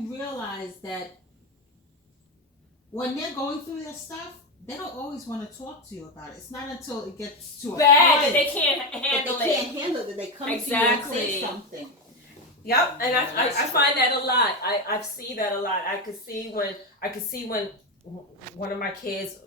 realize that when they're going through their stuff, they don't always want to talk to you about it. It's not until it gets to a bad point that they can't handle that they can't handle it that they come to you and say something. Yep, and I find that a lot. I see that a lot. I could see when one of my kids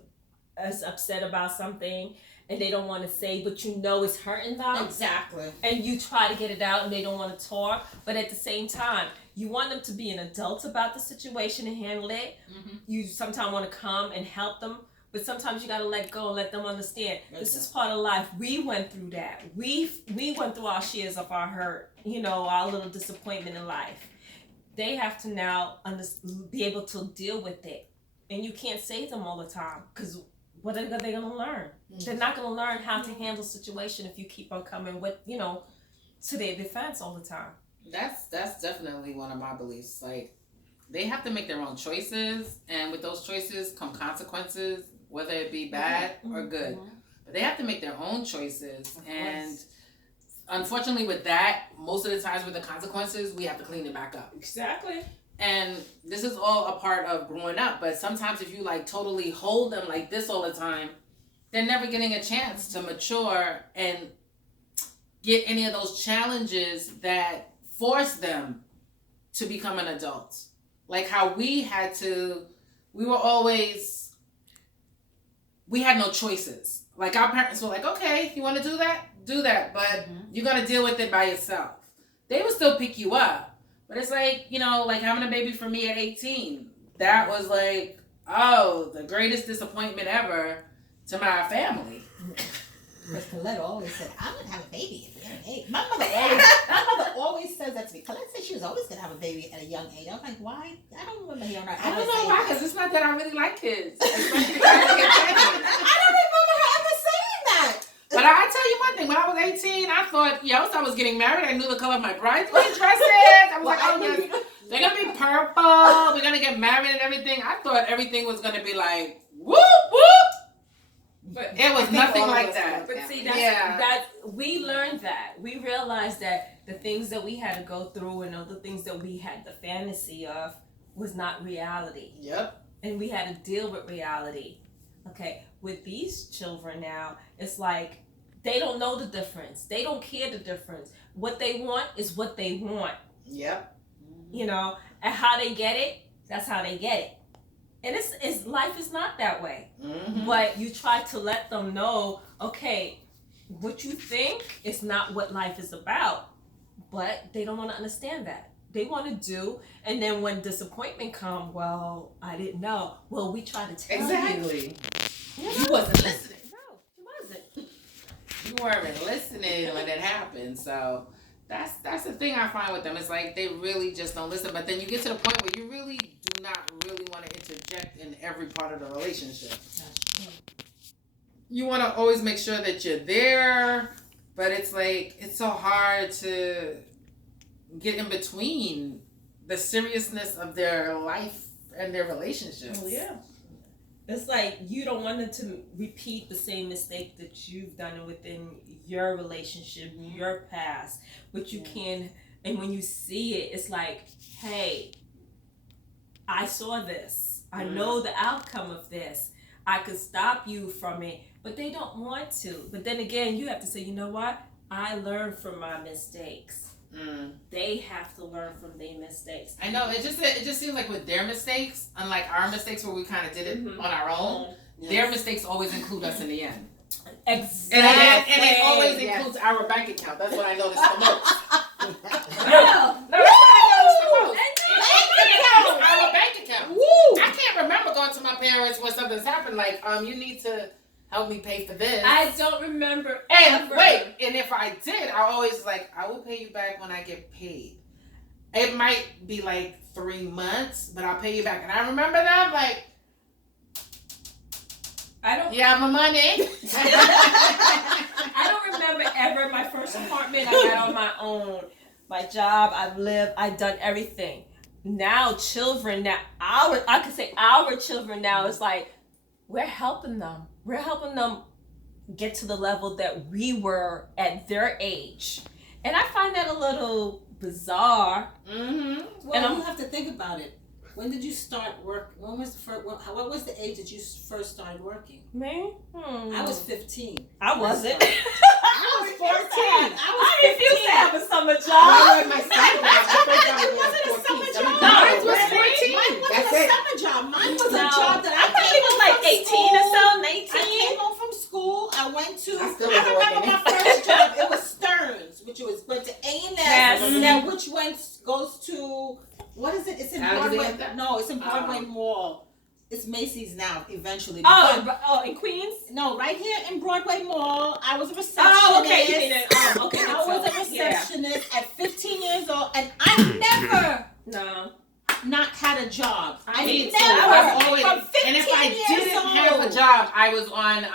is upset about something and they don't want to say, but you know it's hurting them. Exactly. And you try to get it out and they don't want to talk, but at the same time, you want them to be an adult about the situation and handle it. Mm-hmm. You sometimes want to come and help them, but sometimes you got to let go and let them understand this is part of life. We went through that. We went through our shares of our hurt, our little disappointment in life. They have to now be able to deal with it. And you can't save them all the time, because what are they going to learn? Mm-hmm. They're not going to learn how to handle situation if you keep on coming with, to their defense all the time. That's definitely one of my beliefs. Like, they have to make their own choices, and with those choices come consequences, whether it be bad or good. Mm-hmm. But they have to make their own choices, and unfortunately with that, most of the times with the consequences, we have to clean it back up. Exactly. And this is all a part of growing up, but sometimes if you totally hold them like this all the time, they're never getting a chance to mature and get any of those challenges that force them to become an adult. Like how we had no choices. Like our parents were like, okay, you want to do that, but you got to deal with it by yourself. They would still pick you up. But it's like, like having a baby for me at 18, that was the greatest disappointment ever to my family. Because Colette always said, I'm going to have a baby at a young age. My mother always says that to me. Colette said she was always going to have a baby at a young age. I'm like, why? I don't remember hearing her. I don't know why, because it's not that I really like kids. I don't remember her ever saying that. But I tell you one thing, when I was 18, I thought, I was getting married. I knew the color of my bridesmaid dresses. I was they're going to be purple. We're going to get married and everything. I thought everything was going to be like, whoop, whoop. But it was nothing like that. But see, we learned that. We realized that the things that we had to go through and other things that we had the fantasy of was not reality. Yep. And we had to deal with reality. Okay, with these children now, it's like they don't know the difference. They don't care the difference. What they want is what they want. Yep. And how they get it, that's how they get it. And it's life is not that way. Mm-hmm. But you try to let them know, okay, what you think is not what life is about. But they don't want to understand that. They want to do, and then when disappointment comes, well, I didn't know. Well, we try to tell you. You wasn't listening. No, you wasn't. You weren't listening when it happened. So that's the thing I find with them. It's like they really just don't listen. But then you get to the point where you really do not really want to interject in every part of the relationship. You want to always make sure that you're there, but it's like it's so hard to get in between the seriousness of their life and their relationships. Oh, yeah. It's like you don't want them to repeat the same mistake that you've done within your relationship, your past. But you can, and when you see it, it's like, hey, I saw this. I know the outcome of this. I could stop you from it. But they don't want to. But then again, you have to say, you know what? I learned from my mistakes. They have to learn from their mistakes. I know. It just seems like with their mistakes, unlike our mistakes where we kind of did it on our own, their mistakes always include us in the end. Exactly. And it always includes our bank account. That's what I noticed the most. No, that's what I noticed the most. Our bank account. Woo! I can't remember going to my parents when something's happened. Like, you need to help me pay for this. I don't remember. And wait, and if I did, I always I will pay you back when I get paid. It might be 3 months, but I'll pay you back. And I remember that, I don't. Yeah, my money. I don't remember ever my first apartment. I got on my own. My job, I've done everything. Now, children, I could say our children now is we're helping them. We're helping them get to the level that we were at their age. And I find that a little bizarre. Mm-hmm. Well, And I'm- you have to think about it. When did you start work? When was the first? What was the age that you first started working? Me? I was 15. I wasn't. I was 14. I refused to have a summer I job. was my summer job. The first job It was wasn't a 14. summer Summer job. job. Mine was 14. Mine wasn't That's a it. summer job. Mine was a No. job that I probably was like 18 or so, 19. I came home from school. I went to. I still I wasn't remember working. my first job. It was Stearns, which went to A&S. Yes. Now, which goes to what is it? It's in Broadway. Alexander? No, it's in Broadway Mall. It's Macy's now. Eventually. Oh, But- in Queens? no, right here in Broadway Mall. I was a receptionist. Oh, okay. You mean it? Okay. I was a Yeah. receptionist at 15 years old, and I never No. not had a job. I Me too. never. I was always, From 15 and if I years didn't old. have a job, I was on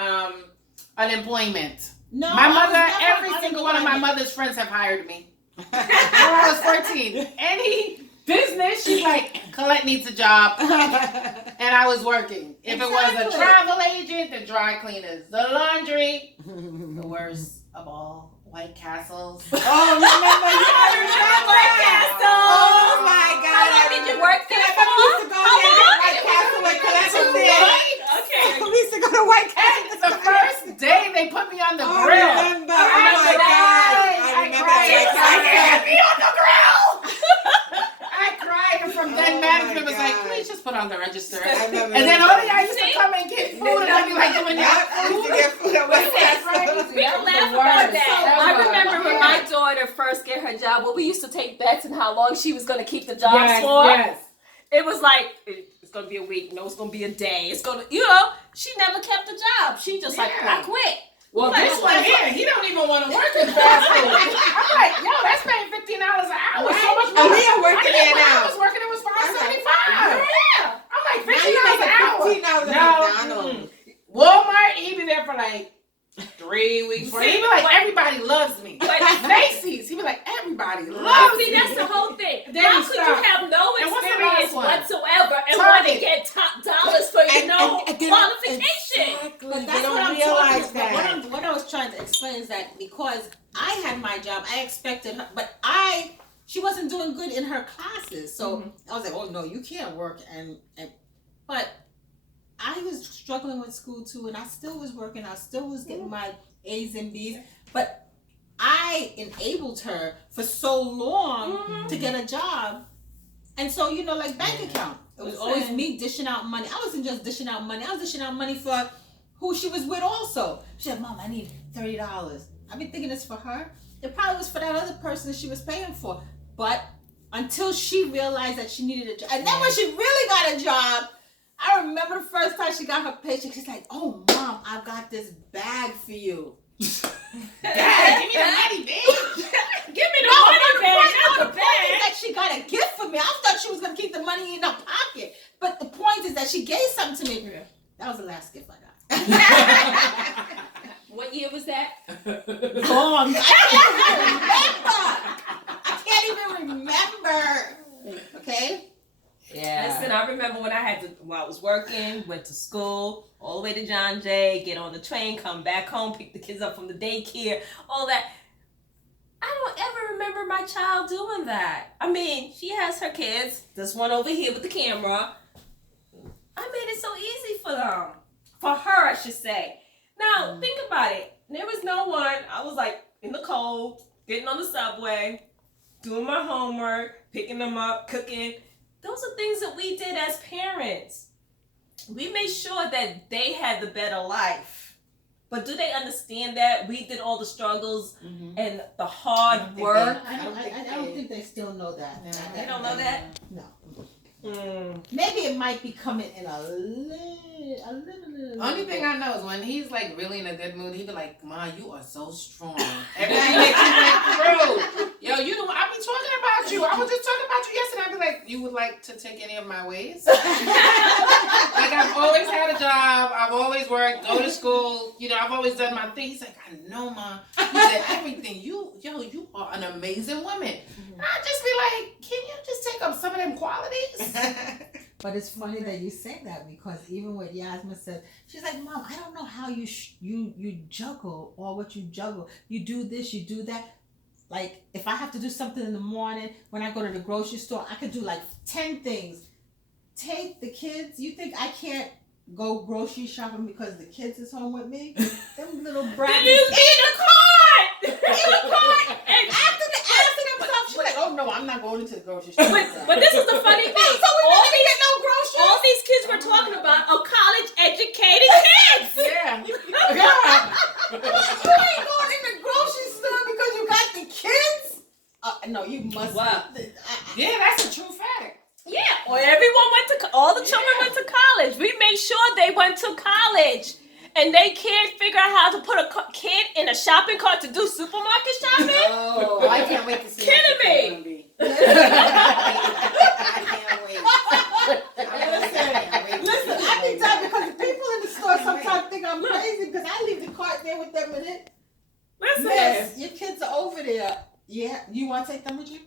unemployment. No, My I was mother, never every on single one of my unemployment. mother's friends have hired me. When I was 14. Any business, she's like, Colette needs a job. And I was working. If it was a Exactly. travel agent, the dry cleaners, the laundry, the worst of all, White Castles. Oh, remember? I remember White Castle. Oh my God! How long did you work there I remember we used to for? go there and get White Castle when Colette was there. Okay. We used to go to White Castle. The first day they put me on the Oh, grill. remember? I Oh my cried. God! I I remember cried. that White I Castle. can't be on the grill. I cried, and from then Oh management my was like, God. please just put on the register. I remember And then that. all the guys used to come and get food, and I'd be like, doing Yeah, I used to get food at White Castle. We can laugh the about worst. that. That I was- remember when my daughter first get her job, well, we used to take bets on how long she was going to keep the job Yes, for. yes. It was like, it's going to be a week. No, it's going to be a day. It's going to, she never kept the job. She just like, Yeah. I quit. Well, Like, this one here, he don't even want to work in fast food. I'm like, yo, that's paying $15 an hour. So much And we are working there When I now. was working, it was $5.75. Yeah. I'm like, Now you $15 make an hour. $15 an No, hour. I know. Walmart, he be there for like 3 weeks. He be like, everybody loves me. But- Macy's, he be like, everybody But loves see, me. that's the whole thing. Then How you could you stop. have no And what's the experience last one? whatsoever and want to Target. get top dollars for no And- qualification? Exactly. But They that's don't what I'm realize talking about. that. What I was trying to explain is that because I had my job, I expected her, but she wasn't doing good in her classes. So I was like, oh no, you can't work. But I was struggling with school too, and I still was working. I still was getting my A's and B's. But I enabled her for so long to get a job. And so, like bank account. It was always me dishing out money. I wasn't just dishing out money. I was dishing out money for who she was with also. She said, Mom, I need $30. I've been thinking this for her. It probably was for that other person that she was paying for. But until she realized that she needed a job. And then when she really got a job, I remember the first time she got her paycheck, she's like, oh, Mom, I've got this bag for you. Dad, give me the money, bitch. Give me the money, The man, point not the is bag. that she got a gift for me. I thought she was going to keep the money in her pocket. But the point is that she gave something to me. That was the last gift I got. What year was that? Long. I can't even remember. Okay? Yeah. Listen, I remember when I was working, went to school, all the way to John Jay, get on the train, come back home, pick the kids up from the daycare, all that. I don't ever remember my child doing that. I mean, she has her kids. This one over here with the camera. I made it so easy for them. For her, I should say. Now, think about it. There was no one. I was like in the cold, getting on the subway, doing my homework, picking them up, cooking. Those are things that we did as parents. We made sure that they had the better life. But do they understand that we did all the struggles and the hard work? I don't think they still know that. They don't know that? No. Mm. Maybe it might be coming in a little. Only thing I know is when he's like really in a good mood, he be like, Ma, you are so strong. Everything that you went through. Yo, I be talking about you. I was just talking about you yesterday. I'd be like, you would like to take any of my ways? Like, I've always had a job. I've always worked, go to school. I've always done my thing. He's like, I know, Ma. He said, everything. You are an amazing woman. I'd just be like, can you just take up some of them qualities? But it's funny that you say that because even what Yasmin said, she's like, Mom, I don't know how you juggle or what you juggle. You do this, you do that. like if I have to do something in the morning when I go to the grocery store, I could do like 10 things. Take the kids. You think I can't go grocery shopping because the kids is home with me? Them little brats. Then you in the cart. In the cart. And after them stuff, she's like, oh no, I'm not going into the grocery store. But this is the funny thing. So we all never get no groceries. All these kids we're talking about are college educated kids. Yeah. You ain't going in the grocery store because you got the kids? No, you must. Wow. Yeah, that's a true fact. Yeah, or everyone went to, all the children went to college. We made sure they went to college. And they can't figure out how to put a kid in a shopping cart to do supermarket shopping? Oh, I can't wait to see Kidding me. I can't wait. Listen, I can tell because the people in the store sometimes think I'm crazy because I leave the cart there with them in it. Listen. Miss, your kids are over there. Yeah, you want to take them with you?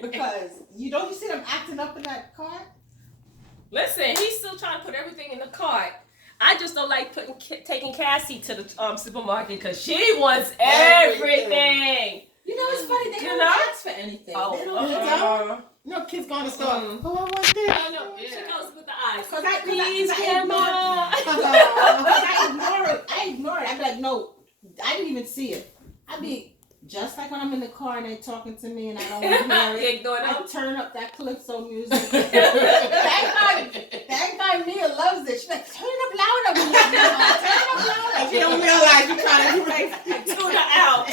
Because you see them acting up in that cart? Listen, he's still trying to put everything in the cart. I just don't like taking Cassie to the supermarket because she wants everything. You know, it's funny. They You don't know? ask for anything. They don't. No kids going to the store. Oh, I want this. Oh, no. She goes with the eyes. Because I Please, ignore it. I ignore it. I be like, no, I didn't even see it. I be just like when I'm in the car and they talking to me and I don't want to hear it. Ignore I them. turn up that Calypso music. that guy Mia loves it. She's like, turn it up louder. Turn it up louder. She don't realize you're trying to Tune her out.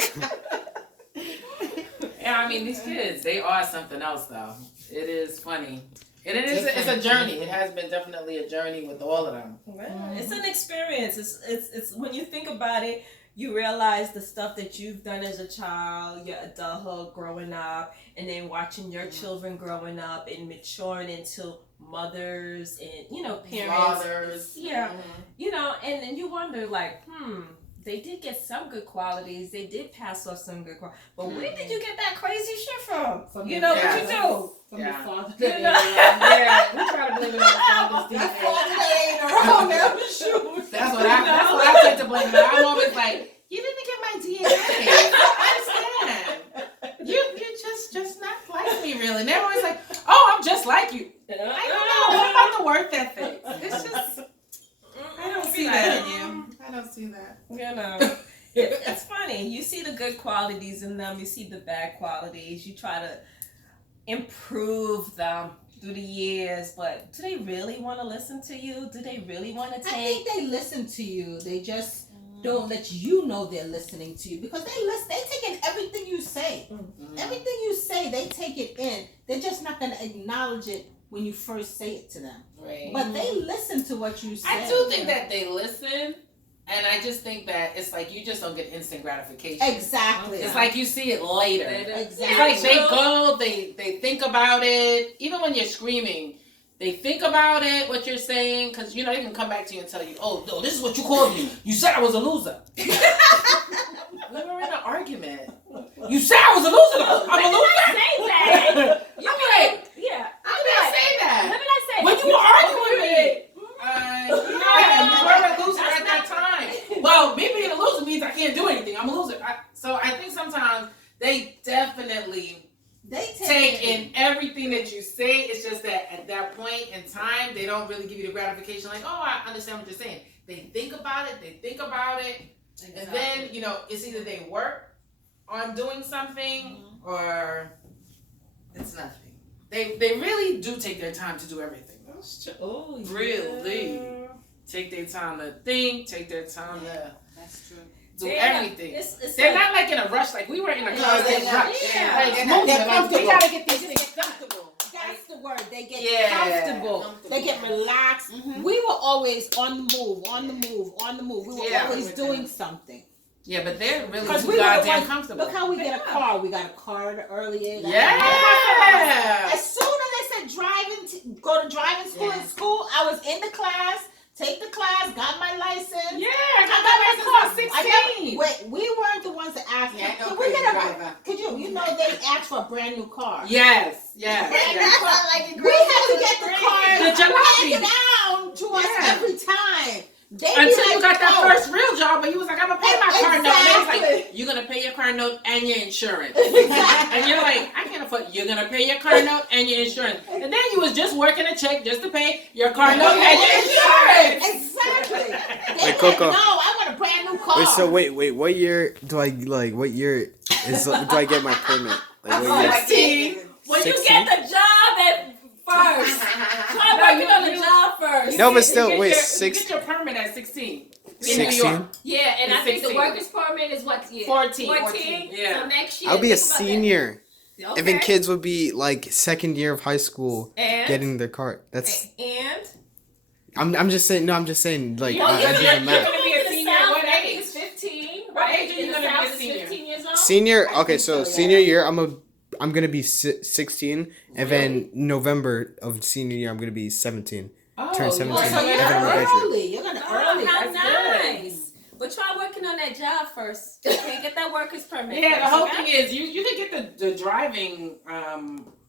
Yeah, I mean, these kids, they are something else, though. It is funny. And it's a journey. It has been definitely a journey with all of them. Well, it's an experience. It's when you think about it, you realize the stuff that you've done as a child, your adulthood growing up, and then watching your children growing up and maturing into mothers and, parents. Fathers. Yeah. And then you wonder, like, they did get some good qualities. They did pass off some good qualities. But where did you get that crazy shit from? From What your you parents. do? From Yeah. the father. Yeah, we try to blame it on fathers these That days. father that ain't around now. Shoot. That's what I take to blame it on. I'm always like, you didn't get my DNA. I understand. You're just not like me, really. And they're always like, oh, I'm just like you. I don't know. What about the work ethic? It's just, I don't see that in you. I don't see that. It's funny. You see the good qualities in them. You see the bad qualities. You try to improve them through the years. But do they really want to listen to you? Do they really want to I take? think they listen to you. They just don't let you know they're listening to you because they listen. They take in everything you say. Everything you say, they take it in. They're just not going to acknowledge it when you first say it to them. Right. But they listen to what you say. I do think that they listen, and I just think that it's like you just don't get instant gratification. Exactly. It's like you see it later. Exactly. It's like they go, they think about it. Even when you're screaming, they think about it, what you're saying, because, they can come back to you and tell you, oh, no, this is what you called me. You said I was a loser. We were in an argument. You said I was a loser. I'm a loser. Say that. I'm like, Yeah. how did I say When that? did I say? When you were arguing with me. Yeah, you were a loser at that time. Well, me being a loser means I can't do anything. I'm a loser. So I think sometimes they definitely take in everything that you say. It's just that at that point in time, they don't really give you the gratification like, oh, I understand what you're saying. They think about it. And then, it's either they work on doing something or it's nothing. They really do take their time to do everything. Oh, yeah. Really? Take their time to think, take their time to That's true. do They're everything. It's They're like- not like in a rush, like we were in a Yeah, constant they're rush. yeah. Like, They're moving, like, comfortable. we gotta get these things comfortable. That's the word. They get Yeah. comfortable. They get relaxed. Mhm. We were always on the move. We were Yeah. always doing something. Yeah, but they're really Because too we were the goddamn ones- comfortable. Look how we get a car. We got a car earlier. Yeah. As soon as they said go to driving school in school, I was in the class, take the class, got my license. Yeah, I got I my got license at 16. Wait, we weren't the ones that asked. Yeah, I know Could we crazy get a? driver. Could you know they asked for a brand new car. Yes. Brand new car. like We had to get the car The jalopy. handed down to us Yeah. every time. They be Until like, you got that "Oh, first real job, but you was like, I'm gonna pay my car note. And they was like, you're gonna pay your car note and your insurance. And you're like, I can't afford. You're gonna pay your car note and your insurance, and then you was just working a check just to pay your car note and your insurance. Exactly. They Wait, like, Coco. no, I want a brand new car. Wait, so wait, what year do I like? What year do I get my permit? Like, what year? 16. When you 16? get the job at first, try working on the job first. No, but still, You get wait, your, six- You get your permit at 16. In New 16? York. Yeah, and It's I think 16. the workers permit is what year? 14. 14. Yeah. So next year. I'll be a think about that. senior. Okay. Even kids would be like second year of high school And getting their car. That's. and I'm just saying. No, I'm just saying. Like Well, I you're do gonna- the you're math. gonna be a senior at what age? It's 15. What Right? age are you In the gonna be a South, it's senior? 15 years old. Senior. I Okay, think so so, yeah. senior year, I'm gonna be 16, and then November of senior year, I'm gonna be 17. Oh, Turn you 17. are Oh, so so you're Then I'm a graduate. early. You're gonna early. Oh, how That's good. nice. But try working on that job first. You can't get that worker's permit. Yeah, the first, whole okay? thing is you can get the driving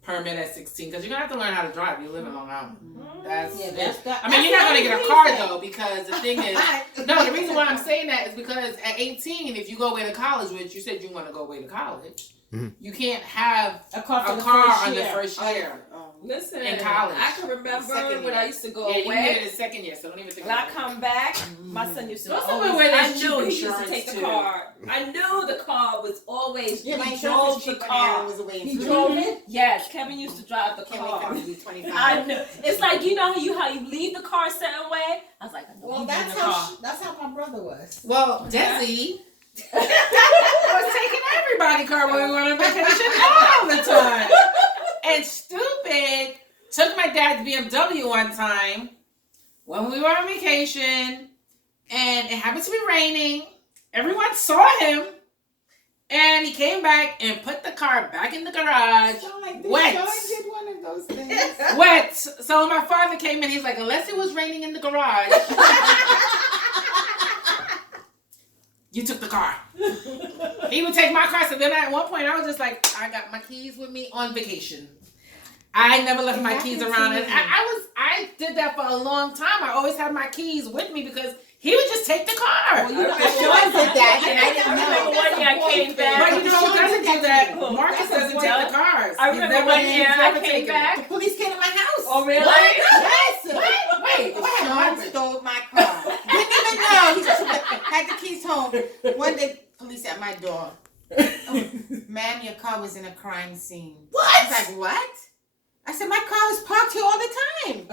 permit at 16 because you're gonna have to learn how to drive. You live in Long Island. That's Yeah, it. that's that. I mean, that's you're not the gonna get a only car reason. though because the thing is, no, the reason why I'm saying that is because at 18, if you go away to college, which you said you want to go away to college, Mhm. you can't have A car for a the car first on year. the first year. Listen, In college. I can remember Second when year. I used to go Yeah, you can get away. it in second year, so don't even think When I about it. come back, my son used to Go always, somewhere where I there's knew cheap he used to insurance, take the too. car. I knew the car was always, Yeah, my he insurance drove was the cheaper car. and was away in He Sweden. drove it. Yes, Kevin used to drive the Can't wait for car. him to be 25. I knew. It's like, you know how you leave the car a certain way? I was like, I know Well, he's in that's the how car. that's how my brother was. Well, Desi was taking everybody's car when we went on vacation all the time. And stupid took my dad's BMW one time when we were on vacation, and it happened to be raining. Everyone saw him, and he came back and put the car back in the garage. Sound like Wet. Sean did one of those things. Wet. So my father came in. He's like, unless it was raining in the garage, you took the car. He would take my car. So then at one point, I was just like, I got my keys with me on vacation. I never left my keys around. And I did that for a long time. I always had my keys with me because he would just take the car. Well, you know, Sean did that, and I I didn't remember know. one year I came back. But you know who doesn't do that? Who? Marcus That's doesn't a take point. the cars. I He's remember never- one he's year I never came taken it. back. The police came to my house. Oh, really? Yes. Wait, what Sean happened? stole my car. Didn't even know. He had the keys home. One day, police at my door. Oh, ma'am, your car was in a crime scene. What? I was like, what? I said, my car is parked here all the time.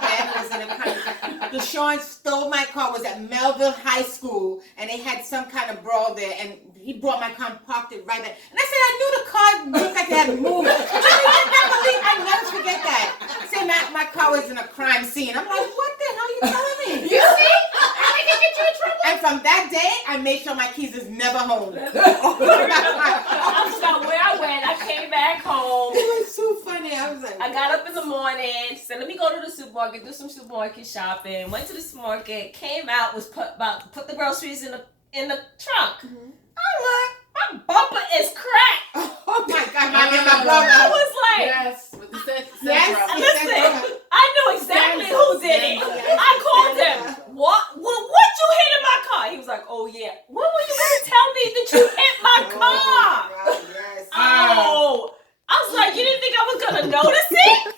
Man was in a crime. The Sean stole my car, was at Melville High School, and they had some kind of brawl there, and he brought my car and parked it right there. And I said, I knew the car looked like it had moved. I never forget that. Say my car was in a crime scene. I'm like, what the hell are you telling me? You see? I can get you in trouble. And from that day, I made sure my keys is never home. I forgot where I went. I came back home. It was so funny. I was like, I got up in the morning, said, let me go to the supermarket, do some supermarket shopping. Went to the supermarket, came out, was put the groceries in the trunk. I'm like, my bumper is cracked. oh my God, my I brother. was like, Yes, with the Yes. listen, I knew exactly who did it. I called him. What you hit in my car? He was like, oh yeah. When were you gonna tell me that you hit my car? Yes. Oh, I was like, you didn't think I was gonna notice it?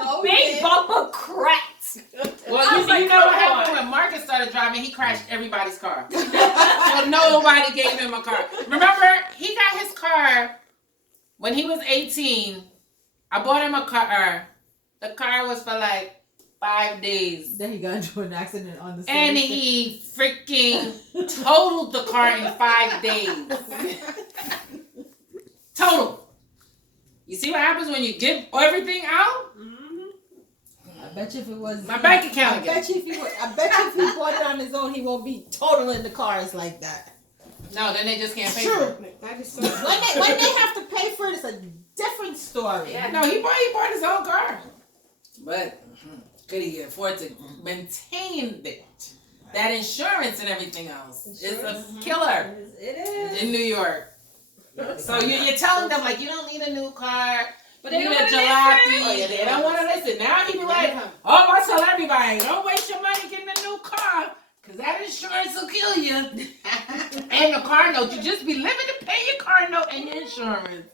No, Big bumper cracked. Well, I was like, you know what come happened on. when Marcus started driving? He crashed everybody's car. So nobody gave him a car. Remember, he got his car when he was 18. I bought him a car. The car was for like 5 days. Then he got into an accident on the And he freaking totaled the car in 5 days. Total. You see what happens when you give everything out? I bet you if it was My bank account I bet you if he bought it on his own, he won't be totaling the cars like that. No, then they just can't pay for it. That is so When they have to pay for it, it's a different story. Yeah. No, he bought his own car. But could he afford to maintain it? That insurance and everything else is a killer It is. in New York. So you're telling them like you don't need a new car, But you they need don't a wanna jalopy. listen. Oh, yeah, They don't want to listen. Now he be like, Yeah. oh, I tell everybody, don't waste your money getting a new car Cause that insurance will kill you. And your car note. You just be living to pay your car note and your insurance.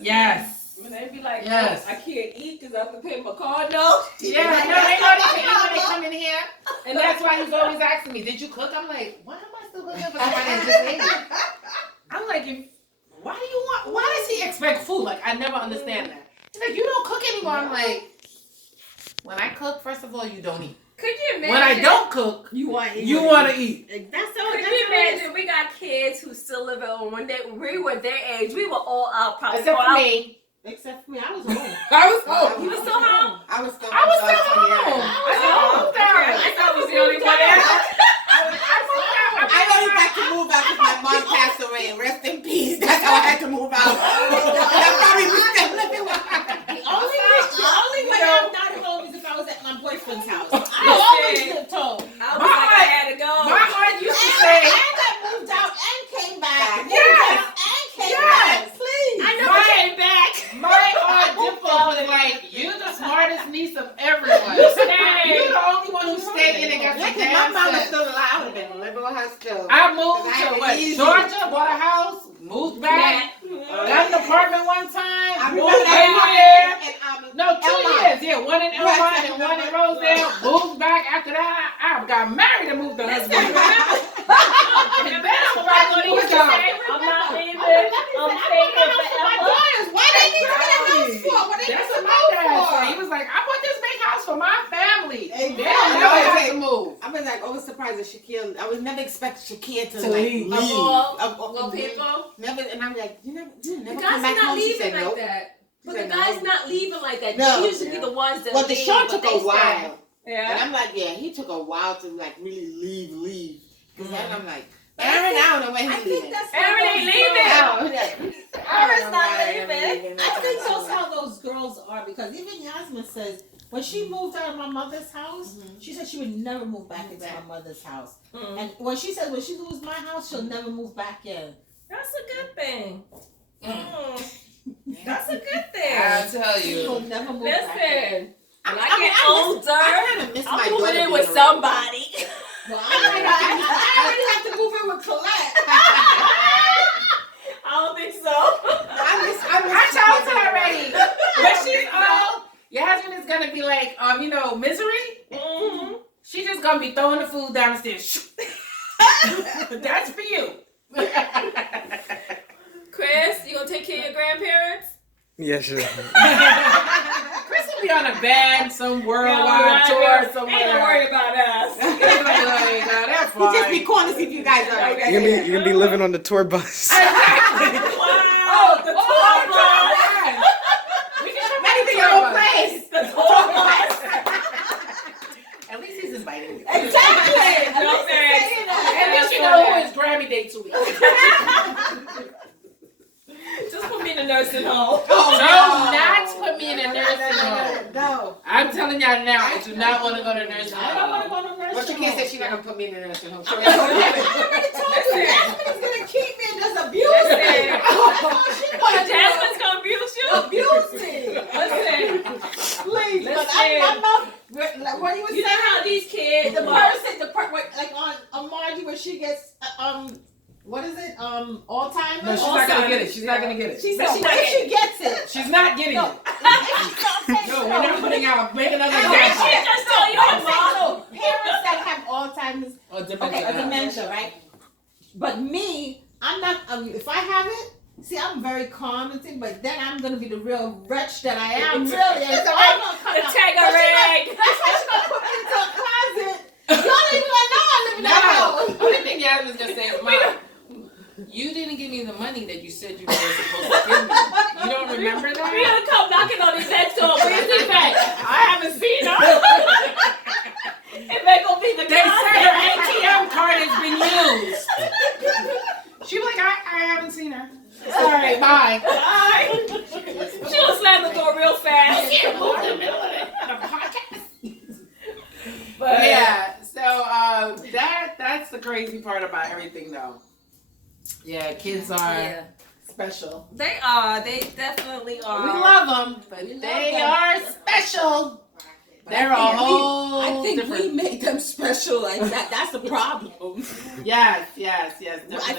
Yes. When they be like, Yes. I can't eat because I have to pay my car note. Yeah, no, they know they can eat when they come in here. And that's why he's always asking me, did you cook? I'm like, why am I still cooking for somebody that just ate it? I'm like, why does he expect food? Like, I never understand that. He's like, you don't cook anymore. I'm like, when I cook, first of all, you don't eat. Could you imagine? When I don't cook, You want to eat. That's so. Could you imagine? We got kids who still live at home. When we were their age, we were all out. Probably Except for me. Except for me, I was home. I was home. You were still home? I was still home. I thought I was the only one there. I only got to move out because my mom passed away. Rest in peace. That's how I had to move out. That's why we were still living with her. The only way I'm not home is if I was at my boyfriend's house. I always lived home. I was like, I had to go. My heart used to say, And I moved out and came back. Yes. And came back. Please. I never came back. my aunt Dimple was like, you're the smartest niece of everyone. Stay. You're the only one who stayed in and got Yeah, your 'cause my damn mom was set. still alive. I would have been living with her still. I moved I to had what? it easy. Georgia, bought a house, moved back, got an apartment one time, I moved remember back that. here. And, No, 2 Elmont. years. Yeah, one in Elmont Right. and one in Rosedale. Moved back after that. I got married and moved to husband. And then I'm back on the job. I'm not leaving. I'm staying here forever. Why they need to get a house for? What they That's need what to my move dad for? said. He was like, I bought this big house for my family. Hey, They yeah, don't I never know. have to move. I was like always surprised that Shakira. I was never expect Shakira to To like leave. leave. Of all people. Never, and I'm like, you never The come guys back are not home. She leaving said like nope. that. She But the said guys no. not leaving like that. No. They usually be the ones that But the leave, show but took they a stay. while. And Yeah. I'm like, yeah, he took a while to like really leave. Because then I'm like, But Aaron, I I don't know when I he's think leaving. that's Aaron how ain't those leaving. girls- Aaron's not leaving. I think that's how those girls are because even Yasmin says when she moved out of my mother's house, she said she would never move back into my mother's house. Mm. And when she said when she loses my house, she'll never move back in. That's a good thing. That's a good thing. I'll tell She you. will never move back in. Listen, when I get older, I kind of miss my I'm daughter moving in being with around. somebody. Well, I already have to move in with Colette. I don't think so. I told her already. When she's old, your husband is gonna be like, Misery. Mm-hmm. She's just gonna be throwing the food down the stairs. That's for you. Chris, you gonna take care of your grandparents? Yeah, sure. Chris will be on a band, some worldwide Yeah, tour right. Ain't somewhere. no worry about us. He's like, that's He just be fine. calling to see if you guys are Okay. right. You're gonna be living on the tour bus. Exactly. Wow, the tour bus. We can come Not back even to your your own place. The tour bus. At least he's inviting you. Exactly. No thanks. At least you know who his Grammy dates will be. Just put me in the nursing home. Do not put me in a nursing No. home. No. I'm telling y'all now, I do not want to go to nursing I don't want to home. go to nursing But Shakira home. said she's not gonna put me in the nursing home. I already told you, Jasmine's gonna keep me and just abuse me. Listen. She What, gonna Jasmine's gonna abuse you? abuse me. Listen, Please, but Listen. I'm not. Like, what you were you know saying? how these kids, The part, like on Margie, where she gets what is it? Alzheimer's. No, she's not gonna get it. She's not gonna get it. She But said, she what not if she gets it? She's not getting No. it. No, we're not putting out. Make another she example. just told you her mom. No, parents that have Alzheimer's, Or okay, or dementia, right? But me, I'm not. If I have it, see, I'm very calm and thing. But then I'm gonna be the real wretch that I am, really. And so I'm gonna come The out. Tangerang. That's why she's gonna put me into a closet. Y'all don't even know I live in that house. No. Only thing Yasmin's gonna say is, Mom, you didn't give me the money that you said you were supposed to give me. You don't remember We that? gonna come knocking on his head door. Where's he back? I haven't seen her. It may gonna be the They said her guy. ATM card has been used. She was like, I haven't seen her. Sorry, bye. She'll slam the door real fast. But Yeah, so that's the crazy part about everything though. Yeah, kids are yeah. special. They are. They definitely are. We love them, but they them. are special. They're a whole think different. we make them special like that. That's the problem. Yes. I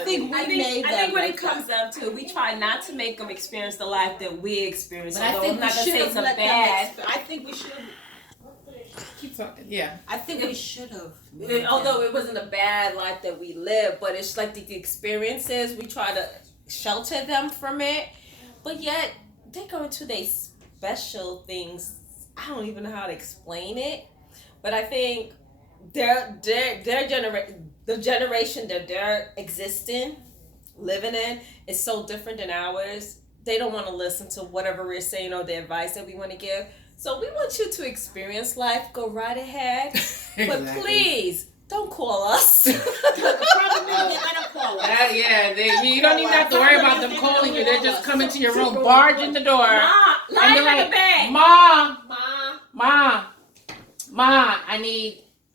think I we made think them when like it comes down to it, we try not to make them experience the life that we experience. But I Although think I'm not we gonna should say have it's a let bad. them. I think we should. Keep talking. Yeah. I think we should have. Although it wasn't a bad life that we lived, but it's like the experiences, we try to shelter them from it, but yet they go into their special things. I don't even know how to explain it, but I think the generation that they're existing, living in, is so different than ours. They don't want to listen to whatever we're saying or the advice that we want to give. So we want you to experience life. Go right ahead. But please, don't call us. The problem is they're gonna call us. You don't even have to worry about them calling you. They just come into your room, barge in the door, Ma, lie and in they're the bed. Ma,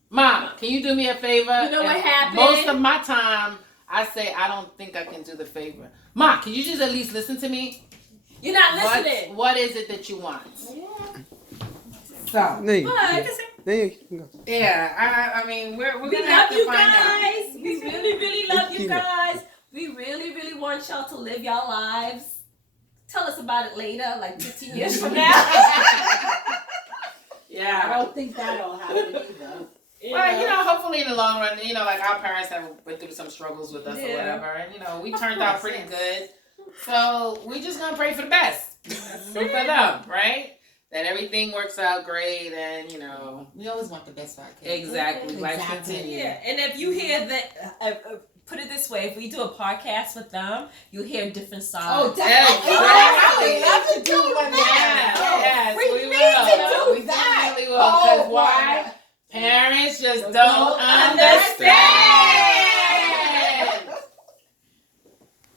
Ma, can you do me a favor? You know what And happened? Most of my time, I say, I don't think I can do the favor. Ma, can you just at least listen to me? You're not listening. What is it that you want? So, No, you, But no, you can go. yeah, I mean, we're we gonna love have to you find out. guys. We really, really love you Keep it. guys. We really, really want y'all to live your lives. Tell us about it later, like 15 years from now. I Yeah. don't think that'll happen either. Well, hopefully in the long run, like our parents have went through some struggles with us or Yeah. whatever, and we turned out pretty good. So we just gonna pray for the best for them, right? That everything works out great, and We always want the best for our kids. exactly. Life Exactly. continue. Yeah, and if you hear that, put it this way: if we do a podcast with them, you hear different sides. Oh, Exactly. I would love to do one. Yes, We we need will. to do We that. definitely will. Because Oh, why? boy. Parents just Don't don't understand.